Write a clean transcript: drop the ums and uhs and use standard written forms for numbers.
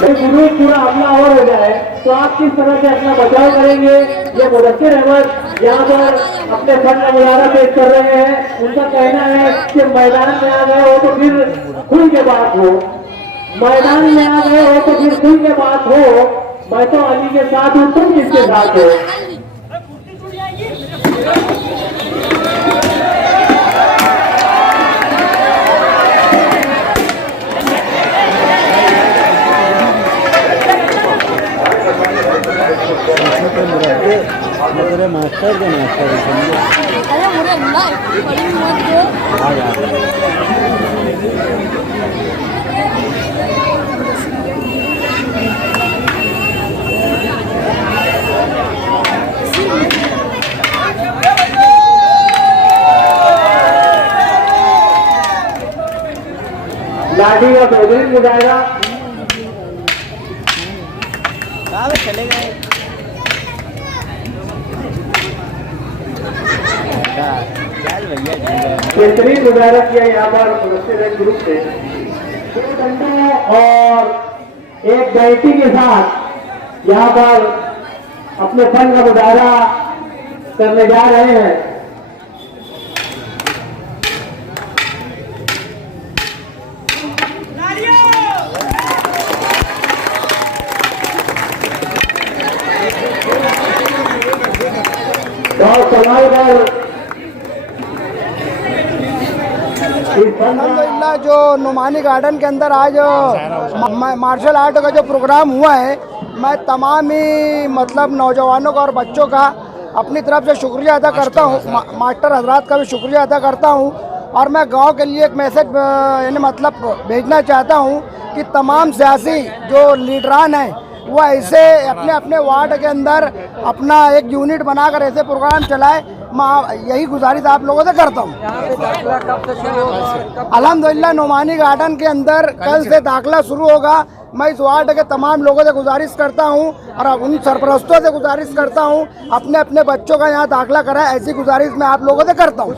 गुरूर पूरा हमला और हो जाए तो आप किस तरह से अपना बचाव करेंगे? ये मुदस्सिर अहमद यहाँ पर अपने फंड का मुजाहरा पेश कर रहे हैं। उनका कहना है कि मैदान में आ गए हो तो फिर खुल के बात हो, मैदान में आ गए हो तो फिर खुल के बात हो। मैं तो अली के साथ हूँ, तुम किसके साथ हो? मेरे मास्टर के मास्टर अरे मुझे बड़ी मत दो आ जाते हैं। लाठी का बेहतरीन मुजाहिरा चले गए। बेहतरीन मुजाहिरा किया यहाँ पर मुदस्सिर ग्रुप से। 2 डंडों और एक बैठी के साथ यहाँ पर अपने फन का मुजाहिरा करने जा रहे हैं। और सवाल पर अल्हम्दुलिल्लाह जो नुमानी गार्डन के अंदर आज मार्शल आर्ट का जो प्रोग्राम हुआ है, मैं तमाम ही मतलब नौजवानों का और बच्चों का अपनी तरफ से शुक्रिया अदा करता हूँ, मास्टर हजरात का भी शुक्रिया अदा करता हूँ। और मैं गांव के लिए एक मैसेज यानी मतलब भेजना चाहता हूँ कि तमाम सियासी जो लीडरान हैं वो ऐसे अपने अपने वार्ड के अंदर अपना एक यूनिट बनाकर ऐसे प्रोग्राम चलाए। मैं यही गुजारिश आप लोगों से करता हूँ। अल्हम्दुलिल्लाह नुमानी गार्डन के अंदर कल से दाखिला शुरू होगा। मैं इस वार्ड के तमाम लोगों से गुजारिश करता हूँ और उन सरपरस्तों से गुजारिश करता हूँ अपने अपने बच्चों का यहाँ दाखिला कराए, ऐसी गुजारिश मैं आप लोगों से करता हूँ।